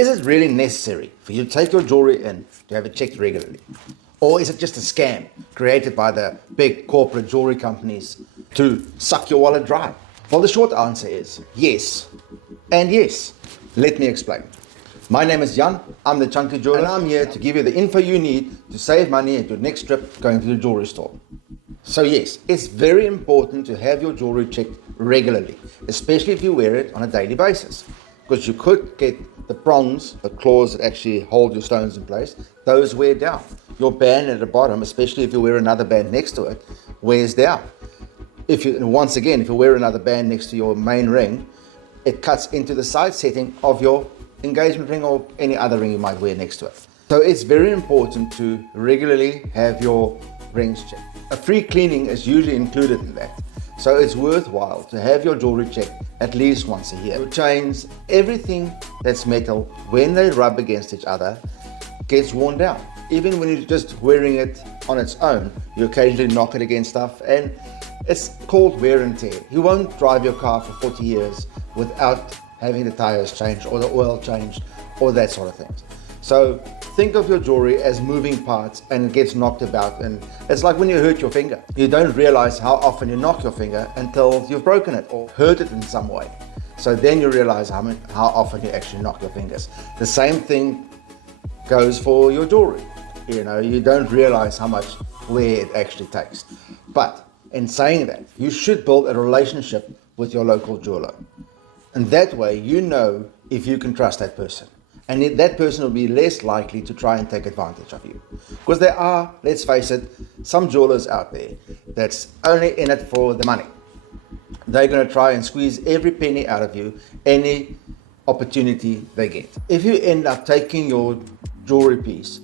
Is it really necessary for you to take your jewelry in to have it checked regularly? Or is it just a scam created by the big corporate jewelry companies to suck your wallet dry? Well, the short answer is yes and yes. Let me explain. My name is Jan, I'm the Chunky Jeweler, and I'm here to give you the info you need to save money at your next trip going to the jewelry store. So yes, it's very important to have your jewelry checked regularly, especially if you wear it on a daily basis, because you could get the prongs, the claws that actually hold your stones in place, those wear down. Your band at the bottom, especially if you wear another band next to it, wears down. If you wear another band next to your main ring, it cuts into the side setting of your engagement ring or any other ring you might wear next to it. So it's very important to regularly have your rings checked. A free cleaning is usually included in that. So it's worthwhile to have your jewelry checked at least once a year. Your chains, everything that's metal, when they rub against each other, gets worn down. Even when you're just wearing it on its own, you occasionally knock it against stuff, and it's called wear and tear. You won't drive your car for 40 years without having the tires changed or the oil changed or that sort of things. So think of your jewelry as moving parts, and it gets knocked about, and it's like when you hurt your finger. You don't realize how often you knock your finger until you've broken it or hurt it in some way. So then you realize how often you actually knock your fingers. The same thing goes for your jewelry. You don't realize how much wear it actually takes. But in saying that, you should build a relationship with your local jeweler. And that way you know if you can trust that person. And that person will be less likely to try and take advantage of you. Because there are, let's face it, some jewelers out there that's only in it for the money. They're going to try and squeeze every penny out of you, any opportunity they get. If you end up taking your jewelry piece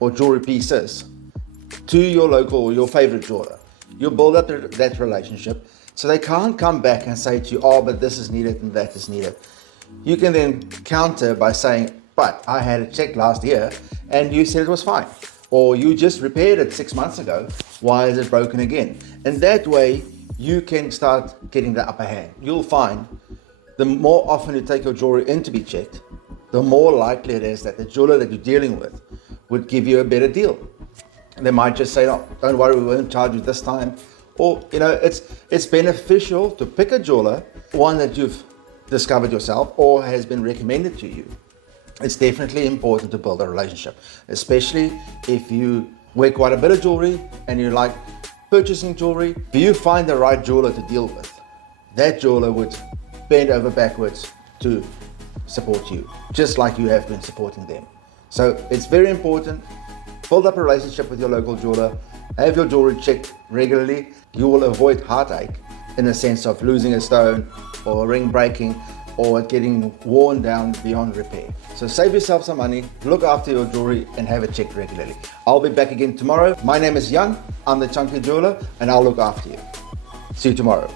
or jewelry pieces to your local or your favorite jeweler, you build up that relationship, so they can't come back and say to you, oh, but this is needed and that is needed. You can then counter by saying, but I had it checked last year and you said it was fine. Or you just repaired it 6 months ago, why is it broken again? And that way you can start getting the upper hand. You'll find the more often you take your jewelry in to be checked, the more likely it is that the jeweler that you're dealing with would give you a better deal. They might just say, oh, don't worry, we won't charge you this time. Or, it's beneficial to pick a jeweler, one that you've discovered yourself or has been recommended to you. It's definitely important to build a relationship, especially if you wear quite a bit of jewelry and you like purchasing jewelry. If you find the right jeweler to deal with, that jeweler would bend over backwards to support you, just like you have been supporting them. So it's very important. Build up a relationship with your local jeweler. Have your jewelry checked regularly. You will avoid heartache in the sense of losing a stone or a ring breaking or it getting worn down beyond repair. So save yourself some money, look after your jewelry and have it checked regularly. I'll be back again tomorrow. My name is Jan, I'm the Chunky Jeweler, and I'll look after you. See you tomorrow.